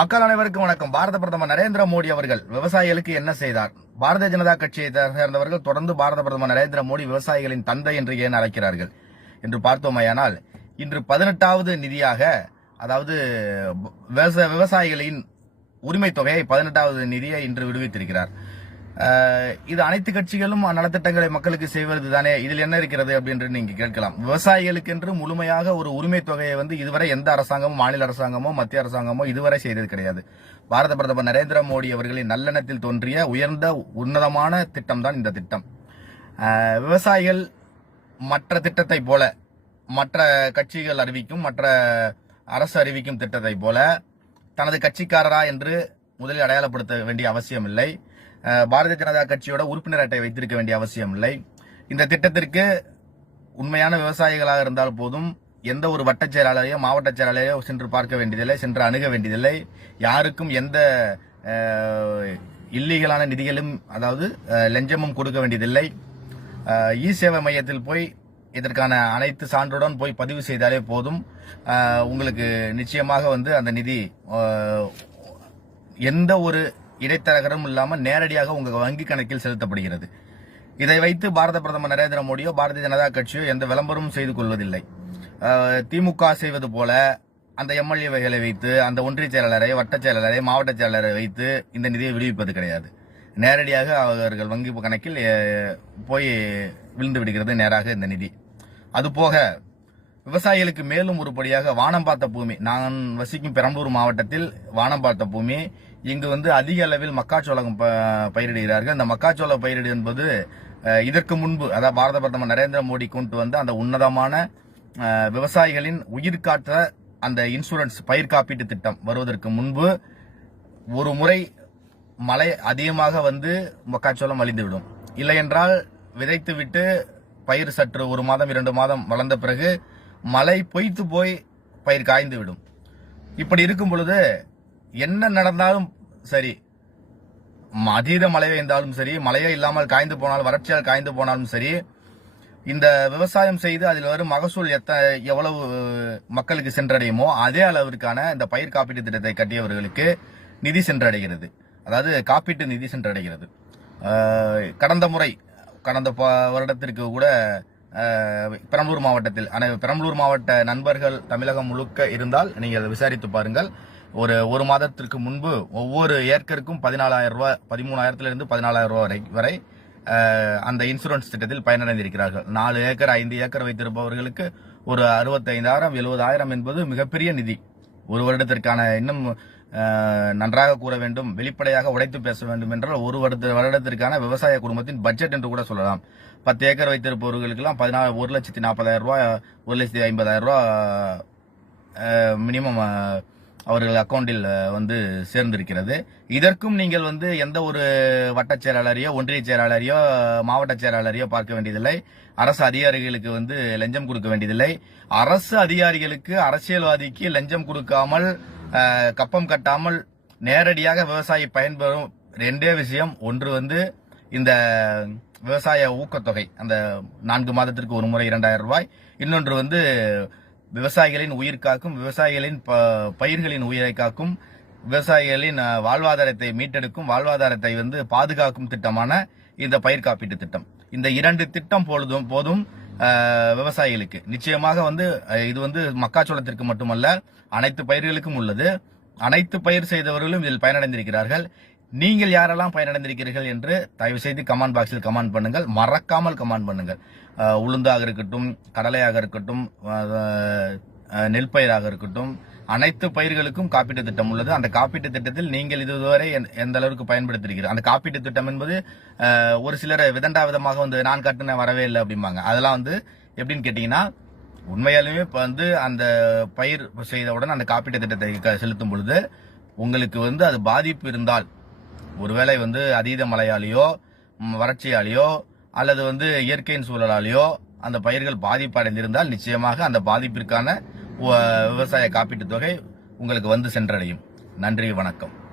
மக்கள் அனைவருக்கும் வணக்கம். பாரத பிரதமர் நரேந்திர மோடி அவர்கள் விவசாயிகளுக்கு என்ன செய்தார்? பாரதிய ஜனதா கட்சியை சேர்ந்தவர்கள் தொடர்ந்து பாரத பிரதமர் நரேந்திர மோடி விவசாயிகளின் தந்தை என்று ஏன் அழைக்கிறார்கள்? என்று பார்த்தோமையானால் இன்று பதினெட்டாவது நிதியாக அதாவது விவசாயிகளின் உரிமை தொகையை பதினெட்டாவது நிதியை இன்று விடுவித்திருக்கிறார். இது அனைத்து கட்சிகளும் நலத்திட்டங்களை மக்களுக்கு செய்வது தானே இதில் என்ன இருக்கிறது அப்படின்னு நீங்க கேட்கலாம். விவசாயிகளுக்கு என்று முழுமையாக ஒரு உரிமை தொகையை வந்து இதுவரை எந்த அரசாங்கமும் மாநில அரசாங்கமோ மத்திய அரசாங்கமோ இதுவரை செய்தது கிடையாது. பாரத பிரதமர் நரேந்திர மோடி அவர்களின் நல்லெண்ணத்தில் தோன்றிய உயர்ந்த உன்னதமான திட்டம் தான் இந்த திட்டம். விவசாயிகள் மற்ற திட்டத்தை போல மற்ற கட்சிகள் அறிவிக்கும் மற்ற அரசு அறிவிக்கும் திட்டத்தை போல தனது கட்சிக்காரரா என்று முதலில் அடையாளப்படுத்த வேண்டிய அவசியம் இல்லை பாரதிய ஜனதா கட்சியோட உறுப்பினர் அட்டை வைத்திருக்க வேண்டிய அவசியம் இல்லை. இந்த திட்டத்திற்கு உண்மையான விவசாயிகளாக இருந்தால் போதும் எந்த ஒரு வட்டச் செயலாளரையோ மாவட்ட செயலாளரையோ சென்று பார்க்க வேண்டியதில்லை சென்று அணுக வேண்டியதில்லை. யாருக்கும் எந்த இல்லீகலான நிதிகளும் அதாவது லஞ்சமும் கொடுக்க வேண்டியதில்லை. இ சேவை மையத்தில் போய் இதற்கான அனைத்து சான்றுடன் போய் பதிவு செய்தாலே போதும். உங்களுக்கு நிச்சயமாக வந்து அந்த நிதி எந்த ஒரு இடைத்தரகரும் இல்லாமல் நேரடியாக உங்கள் வங்கி கணக்கில் செலுத்தப்படுகிறது. இதை வைத்து பாரத பிரதமர் நரேந்திர மோடியோ பாரதிய ஜனதா கட்சியோ எந்த விளம்பரமும் செய்து கொள்வதில்லை. திமுக செய்வது போல அந்த எம்எல்ஏவைகளை வைத்து அந்த ஒன்றிய செயலாளரை வட்டச் செயலாளரை மாவட்ட செயலாளரை வைத்து இந்த நிதியை விடுவிப்பது கிடையாது. நேரடியாக அவர்கள் வங்கி கணக்கில் போய் விழுந்து விடுகிறது நேராக இந்த நிதி. அதுபோக விவசாயிகளுக்கு மேலும் ஒருபடியாக வானம் பார்த்த பூமி நான் வசிக்கும் பெரம்பலூர் மாவட்டத்தில் வானம் பார்த்த பூமி இங்கு வந்து அதிக அளவில் மக்காச்சோளம் ப- பயிரிடுகிறார்கள். அந்த மக்காச்சோள பயிரிடு என்பது இதற்கு முன்பு அதாவது பாரத பிரதமர் நரேந்திர மோடி கொண்டு வந்த அந்த உன்னதமான விவசாயிகளின் உயிர் காற்ற அந்த இன்சூரன்ஸ் பயிர் காப்பீட்டு திட்டம் வருவதற்கு முன்பு ஒரு முறை மழை அதிகமாக வந்து மக்காச்சோளம் அழிந்துவிடும். இல்லை என்றால் பயிர் சற்று ஒரு மாதம் இரண்டு மாதம் வளர்ந்த பிறகு மழை பொய்த்து போய் பயிர் காய்ந்து விடும். இப்படி இருக்கும் பொழுது என்ன நடந்தாலும் சரி. அதீத மழை பெய்ந்தாலும் சரி மழையே இல்லாமல் காய்ந்து போனால் வறட்சியால் காய்ந்து போனாலும் சரி இந்த விவசாயம் செய்து அதில் வரும் மகசூல் எத்த எவ்வளவு மக்களுக்கு சென்றடையுமோ அதே அளவிற்கான இந்த பயிர் காப்பீட்டு திட்டத்தை கட்டியவர்களுக்கு நிதி சென்றடைகிறது. அதாவது காப்பீட்டு நிதி சென்றடைகிறது. கடந்த முறை கடந்த ப- வருடத்திற்கு கூட பெரம்பலூர் மாவட்டத்தில் அனை- பெரம்பலூர் மாவட்ட நண்பர்கள் தமிழகம் முழுக்க இருந்தால் நீங்கள் விசாரித்து பாருங்கள். ஒரு ஒரு மாதத்திற்கு முன்பு ஒவ்வொரு ஏக்கருக்கும் பதினாலாயிரம் ரூபாய் பதிமூணாயிரத்திலிருந்து பதினாலாயிரம் ரூபாய் வரை வரை அந்த இன்சூரன்ஸ் திட்டத்தில் பயனடைந்திருக்கிறார்கள். நாலு ஏக்கர் ஐந்து ஏக்கர் வைத்திருப்பவர்களுக்கு ஒரு அறுபத்தைந்தாயிரம் எழுபதாயிரம் என்பது மிகப்பெரிய நிதி. ஒரு வருடத்திற்கான இன்னும் நன்றாக கூற வேண்டும் வெளிப்படையாக உடைத்து பேச வேண்டும் என்றால் ஒரு வருட வருடத்திற்கான விவசாய குடும்பத்தின் பட்ஜெட் என்று கூட சொல்லலாம். பத்து ஏக்கர் வைத்திருப்பவர்களுக்கெல்லாம் பதினாறு ஒரு லட்சத்தி நாற்பதாயிரம் ரூபாய் ஒரு லட்சத்தி ஐம்பதாயிரம் ரூபாய் மினிமம் அவர்கள் அக்கௌண்டில் வந்து சேர்ந்திருக்கிறது. இதற்கும் நீங்கள் வந்து எந்த ஒரு வட்டச் செயலாளரையோ ஒன்றிய செயலாளரையோ மாவட்ட செயலாளரையோ பார்க்க வேண்டியதில்லை. அரசு அதிகாரிகளுக்கு வந்து லஞ்சம் கொடுக்க வேண்டியதில்லை. அரசு அதிகாரிகளுக்கு அரசியல்வாதிக்கு லஞ்சம் கொடுக்காமல் கப்பம் கட்டாமல் நேரடியாக விவசாயி பயன்பெறும் ரெண்டே விஷயம். ஒன்று வந்து இந்த விவசாய ஊக்கத்தொகை. அந்த நான்கு மாதத்திற்கு ஒரு முறை இரண்டாயிரம் ரூபாய். இன்னொன்று வந்து விவசாயிகளின் உயிர் காக்கும் விவசாயிகளின் ப- பயிர்களின் உயிரை காக்கும் விவசாயிகளின் வாழ்வாதாரத்தை மீட்டெடுக்கும் வாழ்வாதாரத்தை வந்து பாதுகாக்கும் திட்டமான இந்த பயிர் காப்பீட்டு திட்டம். இந்த இரண்டு திட்டம் பொழுதும் போதும் விவசாயிகளுக்கு. நிச்சயமாக வந்து இது வந்து மக்காச்சோளத்திற்கு மட்டுமல்ல அனைத்து பயிர்களுக்கும் உள்ளது. அனைத்து பயிர் செய்தவர்களும் இதில் பயனடைந்திருக்கிறார்கள். நீங்கள் யாரெல்லாம் பயனடைந்திருக்கிறீர்கள் என்று தயவு செய்து கமெண்ட் பாக்ஸில் கமெண்ட் பண்ணுங்கள். மறக்காமல் கமெண்ட் பண்ணுங்கள். உளுந்தாக இருக்கட்டும் கடலையாக இருக்கட்டும் நெல் பயிராக இருக்கட்டும் அனைத்து பயிர்களுக்கும் காப்பீட்டு திட்டம் உள்ளது. அந்த காப்பீட்டு திட்டத்தில் நீங்கள் இதுவரை எந்த- அளவுக்கு பயன்படுத்திருக்கிறீர்கள்? அந்த காப்பீட்டு திட்டம் என்பது ஒரு சிலர் விதண்டா விதமாக வந்து நான் கட்டின வரவே இல்லை அப்படிம்பாங்க. அதெல்லாம் வந்து எப்படின்னு கேட்டீங்கன்னா உண்மையாலுமே இப்போ வந்து அந்த பயிர் செய்தவுடன் அந்த காப்பீட்டு திட்டத்தை க- செலுத்தும் பொழுது உங்களுக்கு வந்து அது பாதிப்பு இருந்தால் ஒருவேளை வந்து அதீத மழையாலேயோ வறட்சியாலேயோ அல்லது வந்து இயற்கையின் சூழலாலேயோ அந்த பயிர்கள் பாதிப்பு அடைந்திருந்தால் நிச்சயமாக அந்த பாதிப்பிற்கான விவசாய காப்பீட்டுத் தொகை உங்களுக்கு வந்து சென்றடையும். நன்றி வணக்கம்.